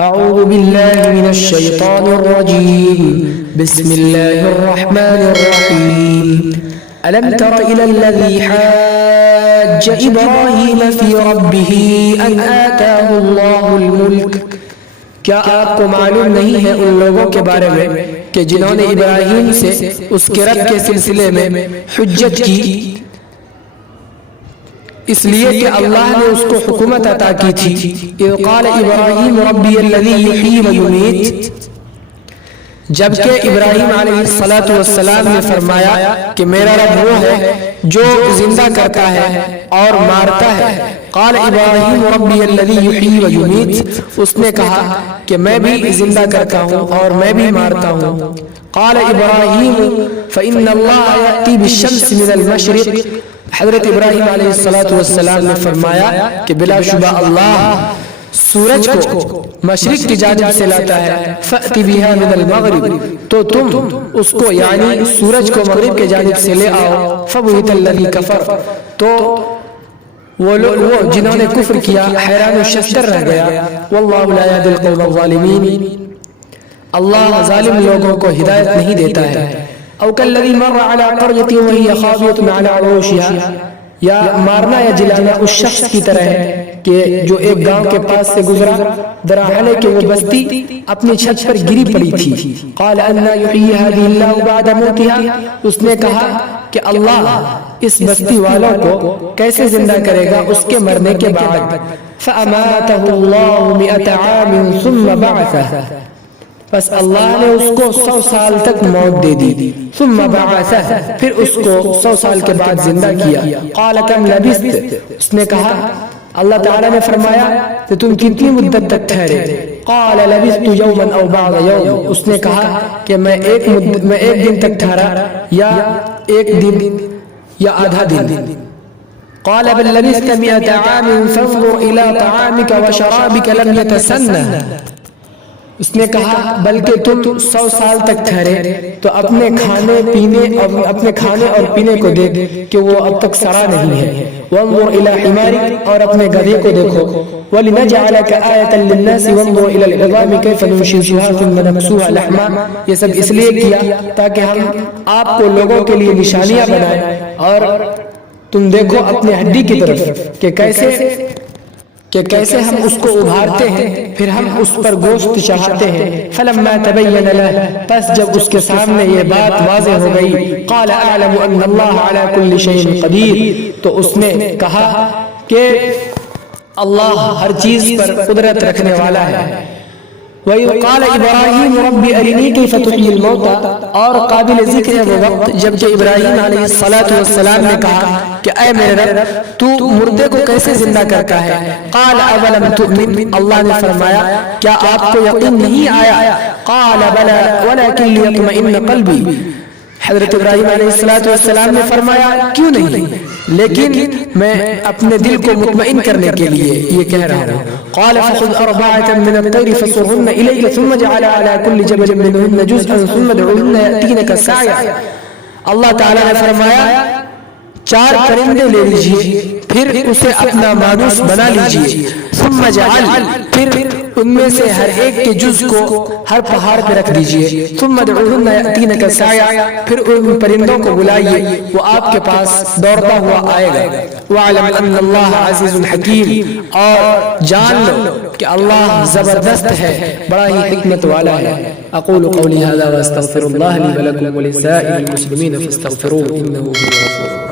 اعوذ باللہ من الشیطان الرجیم بسم اللہ الرحمن الرحیم الم تر الى الذی حاج ابراہیم فی ربہ ان آتاہ اللہ الملک، کیا آپ کو معلوم نہیں ہے ان لوگوں کے بارے میں کہ جنہوں نے ابراہیم سے اس کے رب کے سلسلے میں حجت کی، اس لیے کہ اللہ نے اس کو حکومت عطا کی تھی۔ اذ قال ابراہیم ربی الذی یحیی و یمیت، جبکہ ابراہیم علیہ السلام نے فرمایا کہ میرا رب وہ ہے جو زندہ کرتا ہے اور مارتا ہے۔ قال ابراہیم ربی الذی یحیی و یمیت، اس نے کہا کہ میں بھی زندہ کرتا ہوں اور میں بھی مارتا ہوں۔ قال ابراہیم فإن اللہ یأتی بالشمس من المشرق، حضرت ابراہیم علیہ السلام نے فرمایا کہ بلا شبہ اللہ سورج کو مشرق کی جانب سے لاتا ہے، فأتی بها من المغرب، تو تم اس کو یعنی سورج کو مغرب کے جانب سے لے آؤ۔ فبہت الذی کفر، تو وہ جنہوں نے کفر کیا حیران و ششدر رہ گیا۔ واللہ لا یہدی القوم الظالمین، اللہ ظالم لوگوں کو ہدایت نہیں دیتا ہے۔ او کالذی مر علی قریۃ وہی خاویۃ علی عروشها، یا مارنا یا جلانا اس شخص کی طرح ہے کہ جو ایک گاؤں کے پاس سے گزرا، دراحالے کہ وہ بستی اپنی چھت پر گری پڑی تھی۔ قال انا یحیی هذه الله بعد موتها، اس نے کہا کہ اللہ اس بستی والوں کو کیسے زندہ کرے گا اس کے مرنے کے بعد۔ فاماته الله 100 عام ثم بعثه، بس اللہ نے اس کو 100 سال تک موت دے دی۔ ثم بعثه، پھر اس کو 100 سال کے بعد زندہ کیا۔ قال کم لبثت، اس نے کہا اللہ تعالیٰ نے فرمایا کہ تم کتنی مدت تک ٹھہرے؟ قال لبثت یوما او بعض یوم، اس نے کہا کہ میں ایک دن تک ٹھہرا یا ایک دن یا آدھا دن۔ قال بل لبثت 100 عام فانظر الى طعامك وشرابك لم يتسنه، اس نے کہا بلکہ تم 100 سال تک ٹھہرے تو اپنے کھانے اور پینے کو دیکھ کہ وہ اب تک سڑا نہیں ہے۔ وانظر الى حمارك، اور اپنے گدھے کو دیکھو۔ ولنجعلك آیة للناس وانظر الى العظام كيف ننشزها ثم نكسوها لحما، یہ سب اس لیے کیا تاکہ ہم آپ کو لوگوں کے لیے نشانیاں بنائیں، اور تم دیکھو اپنے ہڈی کی طرف کہ کیسے ہم اس کو ابھارتے ہیں، پھر ہم اس پر گوشت چڑھاتے ہیں۔ فلما تبین له، پس جب اس کے سامنے یہ بات واضح ہو گئی، قال اعلم ان اللہ علی کل شیء قدیر، تو اس نے کہا کہ اللہ ہر چیز پر قدرت رکھنے والا ہے۔ وَإِذْ قَالَ إِبْرَاهِيمُ رَبِّ أَرِنِي كَيْفَ تُحْيِي الْمَوْتَى، اور قابل ذکر ہے وہ وقت جبکہ ابراہیم علیہ السلام نے کہا کہ اے میرے رب تو مردے کو کیسے زندہ کرتا ہے؟ قال اولم تؤمن، اللہ نے فرمایا کیا آپ کو یقین نہیں آیا؟ قال بلى ولكن ليطمئن قلبي، حضرت ابراہیم علیہ السلام نے فرمایا کیوں نہیں، لیکن میں اپنے دل کو مطمئن کرنے کے لیے یہ کہہ رہا ہوں۔ قال فخذ 4 من الطير فصرهن إليك ثم جعل على كل جبل منهن جزءا ثم ادعهن يأتينك سعيا، اللہ تعالیٰ نے فرمایا 4 پرندے لے لیجئے پھر اسے اپنا مانوس بنا لیجئے، ثم جعل، پھر ان میں سے ہر ایک کے جز کو ہر پہاڑ پہ رکھ دیجئے، ثم ادعوهن یأتینک سعیا، پھر ان پرندوں کو بلائیے وہ آپ کے پاس دوڑتا ہوا آئے گا۔ وَاعْلَمْ أَنَّ اللَّهَ عَزِيزٌ حَكِيمٌ، اور جان لو کہ اللہ زبردست ہے، بڑا ہی حکمت والا ہے۔ اقول قولی هذا واستغفر الله لي ولكم ولسائر المسلمين فاستغفروه انه هو الغفور الرحيم۔